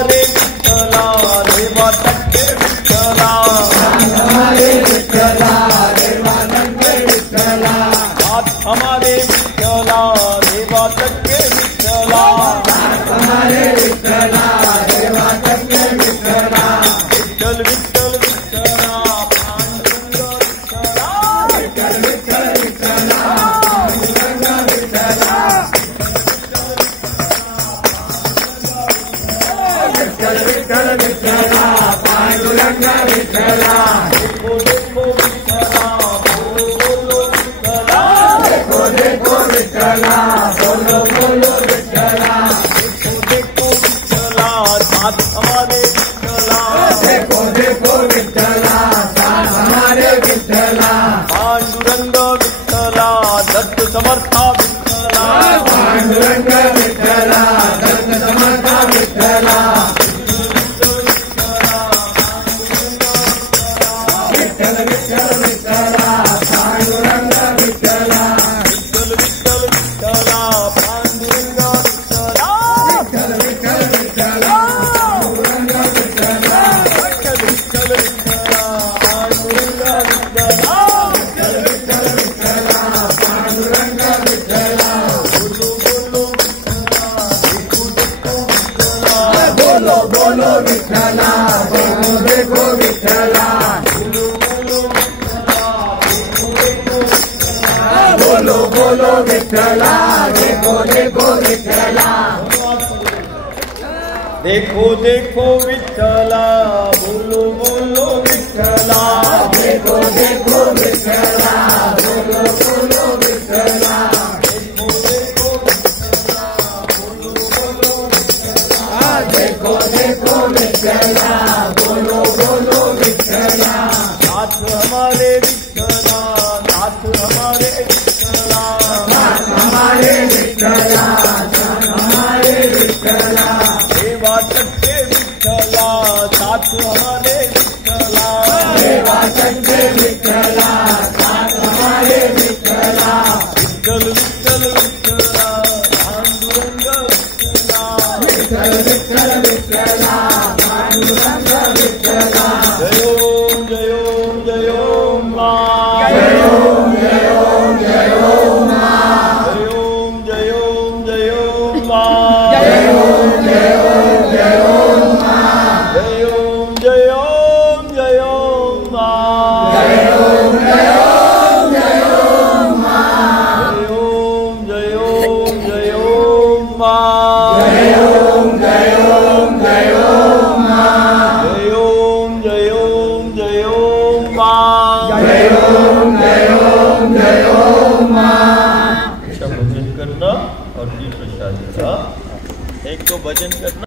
हमारे विठ्ठला देवा टक्के विठ्ठला हमारे विठ्ठला देवा टक्के विठ्ठला हात हमारे विठ्ठला देवा टक्के विठ्ठला हमारे विठ्ठला देवा टक्के विठ्ठला विठ्ठल विठ्ठल विठ्ठला पांडुरंग विठ्ठला विठ्ठल विठ्ठल विठ्ठला पांडुरंग विठ्ठला विठ्ठल विठ्ठल विठ्ठला पांडुरंग विठ्ठला देखो देखो विठ्ठला बोलो बोलो विठ्ठला देखो देखो विठ्ठला बोलो बोलो विठ्ठला देखो देखो विठ्ठला हात हमारे विठ्ठला देखो देखो विठ्ठला हमारे विठ्ठला पांडुरंग विठ्ठला दत्त समर्था विठ्ठला पांडुरंग विठ्ठला दत्त समर्था विठ्ठला विठ्ठल विठ्ठल विठ्ठला पांडुरंग विठ्ठला विठ्ठल विठ्ठल विठ्ठला पांडुरंग विठ्ठला विठ्ठल विठ्ठल विठ्ठला पांडुरंग विठ्ठला विठ्ठल विठ्ठल विठ्ठला पांडुरंग विठ्ठला विठ्ठल विठ्ठल विठ्ठला पांडुरंग विठ्ठला बोलो बोलो विठ्ठला बोलो बोलो विठ्ठला देखो देखो विठ्ठला बोलो बोलो विठ्ठला देखो देखो विठ्ठला देखो देखो विठ्ठला बोलो बोलो विठ्ठला देखो देखो विठ्ठला बोलो बोलो विठ्ठला देखो देखो विठ्ठला बोलो बोलो विठ्ठला देखो देखो विठ्ठला बोलो बोलो विठ्ठला नाथ हमारे विठ्ठला नाथ हमारे विठ्ठला हमारे विठ्ठला हमारे विठ्ठला देवा टक्के विठ्ठला नाथ हमारे विठ्ठला देवा टक्के विठ्ठला हमारे विठ्ठला विठ्ठल विठ्ठल विठ्ठला पांडुरंग विठ्ठला विठ्ठल विठ्ठल विठ्ठला पांडुरंग विठ्ठला जय ओम जय ओम जय ओम मा जय ओम जय ओम जय ओम मा जय ओम जय ओम जय ओम मा जय ओम जय ओम जय ओम मा जय ओम जय ओम जय ओम मा जय ओम जय ओम जय ओम मा जय ओम जय ओम जय ओम मा जय ओम जय ओम जय ओम मा जय ओम जय ओम जय ओम मा जय ओम जय ओम जय ओम मा भजन करना और तीसरा शादी का एक तो भजन करना।